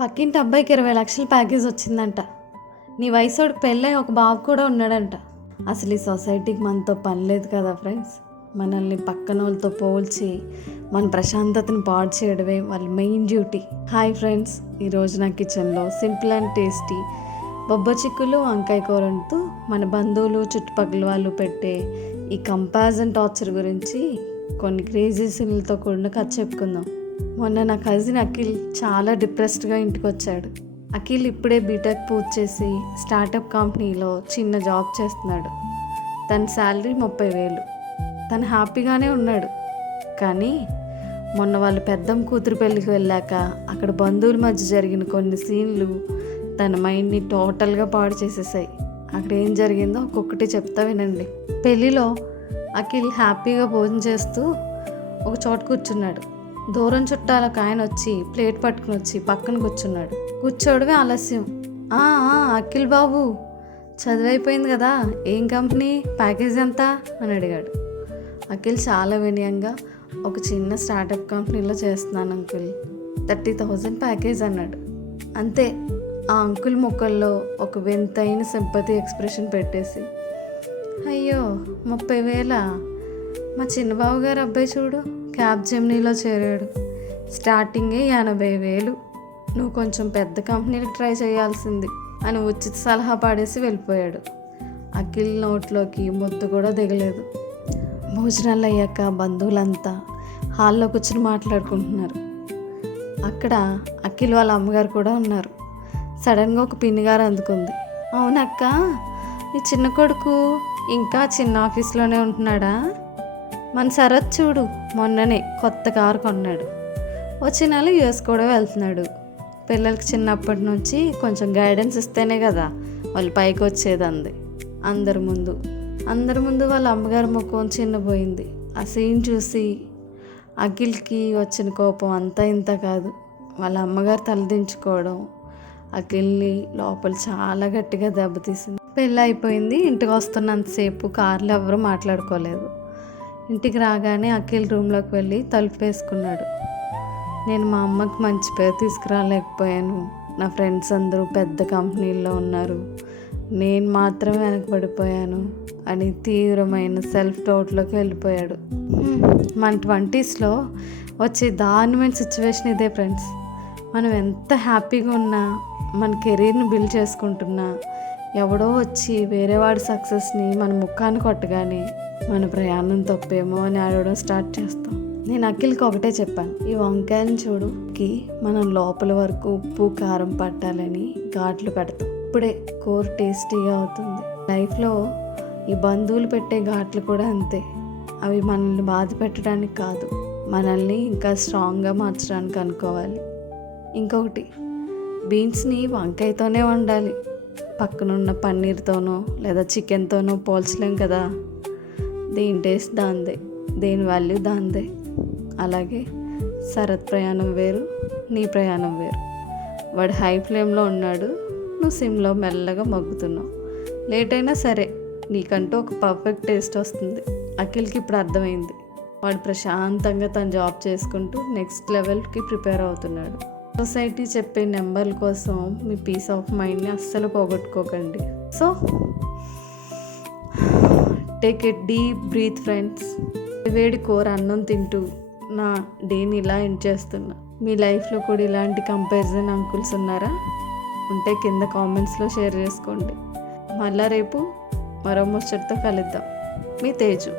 పక్కింటి అబ్బాయికి 20 లక్షల ప్యాకేజ్ వచ్చిందంట. నీ వయసోడికి పెళ్ళై ఒక బాబు కూడా ఉన్నాడంట. అసలు ఈ సొసైటీకి మనతో పని లేదు కదా ఫ్రెండ్స్. మనల్ని పక్కన వాళ్ళతో పోల్చి మన ప్రశాంతతను పాడు చేయడమే వాళ్ళ మెయిన్ డ్యూటీ. హాయ్ ఫ్రెండ్స్, ఈరోజు నా కిచెన్లో సింపుల్ అండ్ టేస్టీ బొబ్బచిక్కులు వంకాయ కూరతో మన బంధువులు చుట్టుపక్కల వాళ్ళు పెట్టే ఈ కంపారిజన్ టార్చర్ గురించి కొన్ని క్రేజీ సీన్లతో కూడిన కథ చెప్పుకుందాం. మొన్న నా కజిన్ అఖిల్ చాలా డిప్రెస్డ్గా ఇంటికి వచ్చాడు. అఖిల్ ఇప్పుడే బీటెక్ పూర్తి చేసి స్టార్టప్ కంపెనీలో చిన్న జాబ్ చేస్తున్నాడు. తన శాలరీ 30,000. తను హ్యాపీగానే ఉన్నాడు. కానీ మొన్న వాళ్ళు పెద్దమ్మ కూతురు పెళ్ళికి వెళ్ళాక అక్కడ బంధువుల మధ్య జరిగిన కొన్ని సీన్లు తన మైండ్ని టోటల్గా పాడు చేసేసాయి. అక్కడ ఏం జరిగిందో ఒక్కొక్కటి చెప్తా వినండి. పెళ్ళిలో అఖిల్ హ్యాపీగా భోజనం చేస్తూ ఒక చోట కూర్చున్నాడు. దూరం చుట్టాలకు ఆయన వచ్చి ప్లేట్ పట్టుకుని వచ్చి పక్కన కూర్చున్నాడు. కూర్చోవడమే ఆలస్యం. అఖిల్ బాబు, చదువైపోయింది కదా, ఏం కంపెనీ, ప్యాకేజ్ ఎంత అని అడిగాడు. అఖిల్ చాలా వినయంగా, ఒక చిన్న స్టార్టప్ కంపెనీలో చేస్తున్నాను అంకుల్, 30,000 ప్యాకేజ్ అన్నాడు. అంతే. ఆ అంకుల్ ముఖంలో ఒక వింతైన సింపతి ఎక్స్ప్రెషన్ పెట్టేసి, అయ్యో 30,000, మా చిన్నబాబు గారు అబ్బాయి చూడు, క్యాబ్ జెమినీలో చేరాడు, స్టార్టింగే 80,000, నువ్వు కొంచెం పెద్ద కంపెనీలకు ట్రై చేయాల్సింది అని ఉచిత సలహా పాడేసి వెళ్ళిపోయాడు. అఖిల్ నోట్లోకి ముద్దు కూడా దిగలేదు. భోజనాలు అయ్యాక బంధువులంతా హాల్లో కూర్చుని మాట్లాడుకుంటున్నారు. అక్కడ అఖిల్ వాళ్ళ అమ్మగారు కూడా ఉన్నారు. సడన్గా ఒక పిన్నిగారు అందుకుంది. అవునక్క, ఈ చిన్న కొడుకు ఇంకా చిన్న ఆఫీస్లోనే ఉంటున్నాడా? మన శరత్ చూడు, మొన్ననే కొత్త కారు కొన్నాడు, వచ్చే నెల యూఎస్ కూడా వెళ్తున్నాడు. పిల్లలకి చిన్నప్పటి నుంచి కొంచెం గైడెన్స్ ఇస్తేనే కదా వాళ్ళు పైకి వచ్చేది అంది. అందరి ముందు వాళ్ళ అమ్మగారి ముఖం చిన్నపోయింది. ఆ సీన్ చూసి అఖిల్కి వచ్చిన కోపం అంతా ఇంత కాదు. వాళ్ళ అమ్మగారు తలదించుకోవడం అఖిల్ని లోపల చాలా గట్టిగా దెబ్బతీసింది. పెళ్ళి అయిపోయింది. ఇంటికి వస్తున్నంతసేపు కార్లో ఎవరూ మాట్లాడుకోలేదు. ఇంటికి రాగానే అఖిల్ రూమ్లోకి వెళ్ళి తలుపు వేసుకున్నాడు. నేను మా అమ్మకి మంచి పేరు తీసుకురాలేకపోయాను, నా ఫ్రెండ్స్ అందరూ పెద్ద కంపెనీల్లో ఉన్నారు, నేను మాత్రమే వెనకబడిపోయాను అని తీవ్రమైన సెల్ఫ్ డౌట్లోకి వెళ్ళిపోయాడు. మన 20sలో వచ్చే దారుణమైన సిచ్యువేషన్ ఇదే ఫ్రెండ్స్. మనం ఎంత హ్యాపీగా ఉన్నా, మన కెరీర్ని బిల్డ్ చేసుకుంటున్నా, ఎవడో వచ్చి వేరే వాడి సక్సెస్ని మన ముఖాన్ని కొట్టగానే మన ప్రయాణం తప్పేమో అని ఆడడం స్టార్ట్ చేస్తాం. నేను అఖిల్కి ఒకటే చెప్పాను, ఈ వంకాయని చూడుకి మనం లోపల వరకు ఉప్పు కారం పట్టాలని ఘాట్లు పెడతాం. ఇప్పుడే కూర టేస్టీగా అవుతుంది. లైఫ్లో ఈ బంధువులు పెట్టే ఘాట్లు కూడా అంతే. అవి మనల్ని బాధ పెట్టడానికి కాదు, మనల్ని ఇంకా స్ట్రాంగ్గా మార్చడానికి అనుకోవాలి. ఇంకొకటి, బీన్స్ని వంకాయతోనే వండాలి, పక్కనున్న పన్నీర్తోనో లేదా చికెన్తోనో పోల్చలేం కదా. దేని టేస్ట్ దాందే, దేని వాల్యూ దాందే. అలాగే శరత్ ప్రయాణం వేరు, నీ ప్రయాణం వేరు. వాడు హై ఫ్లేమ్లో ఉన్నాడు, నువ్వు సిమ్లో మెల్లగా మగ్గుతున్నావు. లేట్ అయినా సరే నీకంటూ ఒక పర్ఫెక్ట్ టేస్ట్ వస్తుంది. అఖిల్కి ఇప్పుడు అర్థమైంది. వాడు ప్రశాంతంగా తన జాబ్ చేసుకుంటూ నెక్స్ట్ లెవెల్కి ప్రిపేర్ అవుతున్నాడు. సొసైటీ చెప్పే నెంబర్ల కోసం మీ పీస్ ఆఫ్ మైండ్ని అస్సలు పోగొట్టుకోకండి. So take a deep breath friends. వేడి కూర అన్నం తింటూ నా డేని ఇలా ఎండ్ చేస్తున్నా. మీ లైఫ్లో కూడా ఇలాంటి కంపారిజన్ అంకుల్స్ ఉన్నారా? ఉంటే కింద కామెంట్స్లో షేర్ చేసుకోండి. మళ్ళా రేపు మరో ముచ్చటతో కలుద్దాం. మీ తేజు.